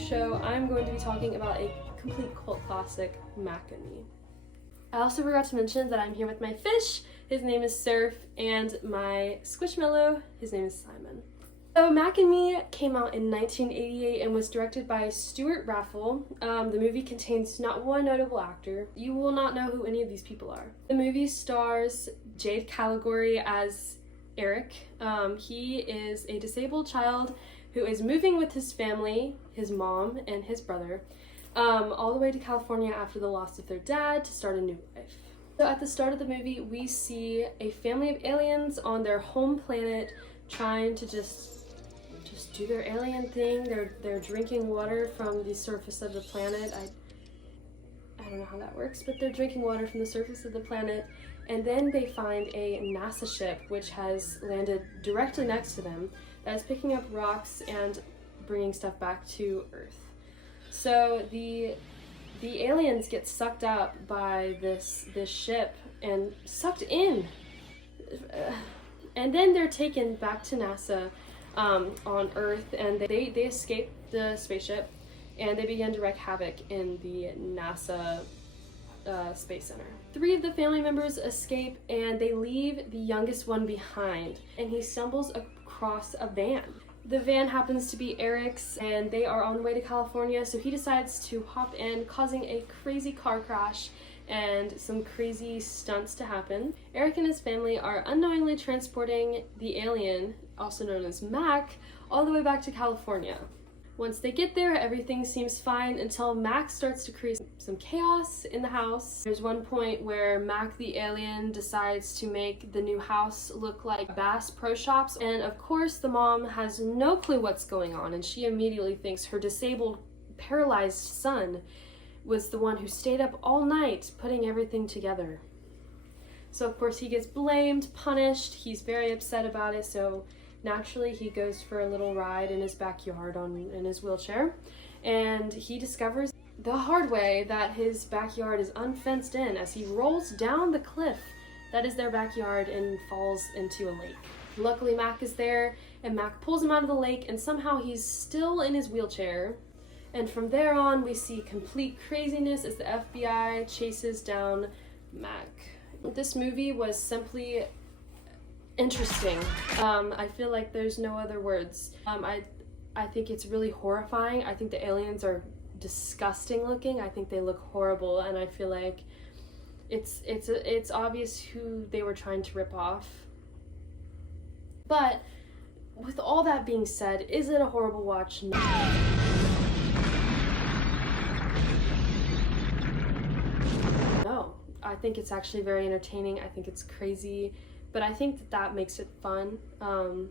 today's show, I'm going to be talking about a complete cult classic, Mac and Me. I also forgot to mention that I'm here with my fish. His name is Surf, and my Squishmallow, his name is Simon. So Mac and Me came out in 1988 and was directed by Stuart Raffle. The movie contains not one notable actor. You will not know who any of these people are. The movie stars Jade Caligari as Eric. He is a disabled child who is moving with his family, his mom and his brother, all the way to California after the loss of their dad to start a new life. So at the start of the movie, we see a family of aliens on their home planet trying to just do their alien thing. They're drinking water from the surface of the planet. I don't know how that works, but they're drinking water from the surface of the planet, and then they find a NASA ship which has landed directly next to them that is picking up rocks and bringing stuff back to Earth. So the aliens get sucked up by this ship and sucked in, and then they're taken back to NASA on Earth, and they escape the spaceship and they begin to wreak havoc in the NASA Space Center. 3 of the family members escape and they leave the youngest one behind, and he stumbles across a van. The van happens to be Eric's, and they are on the way to California, so he decides to hop in, causing a crazy car crash and some crazy stunts to happen. Eric and his family are unknowingly transporting the alien, also known as Mac, all the way back to California. Once they get there, everything seems fine until Mac starts to create some chaos in the house. There's one point where Mac the alien decides to make the new house look like Bass Pro Shops, and of course the mom has no clue what's going on, and she immediately thinks her disabled, paralyzed son was the one who stayed up all night putting everything together. So of course he gets blamed, punished, he's very upset about it, so naturally he goes for a little ride in his backyard in his wheelchair, and he discovers the hard way that his backyard is unfenced in as he rolls down the cliff that is their backyard and falls into a lake. Luckily Mac is there, and Mac pulls him out of the lake, and somehow he's still in his wheelchair. And from there on, we see complete craziness as the FBI chases down Mac. This movie was simply interesting. I feel like there's no other words. I think it's really horrifying. I think the aliens are disgusting looking. I think they look horrible, and I feel like it's obvious who they were trying to rip off. But with all that being said, is it a horrible watch? No, I think it's actually very entertaining. I think it's crazy, but I think that makes it fun, and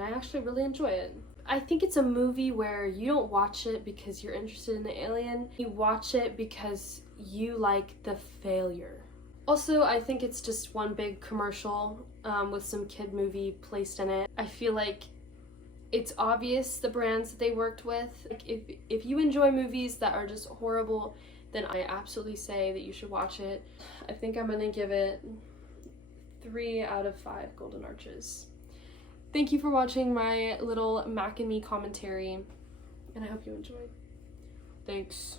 I actually really enjoy it. I think it's a movie where you don't watch it because you're interested in the alien. You watch it because you like the failure. Also, I think it's just one big commercial with some kid movie placed in it. I feel like it's obvious the brands that they worked with. Like if you enjoy movies that are just horrible, then I absolutely say that you should watch it. I think I'm gonna give it 3 out of 5 golden arches. Thank you for watching my little Mac and Me commentary, and I hope you enjoyed. Thanks.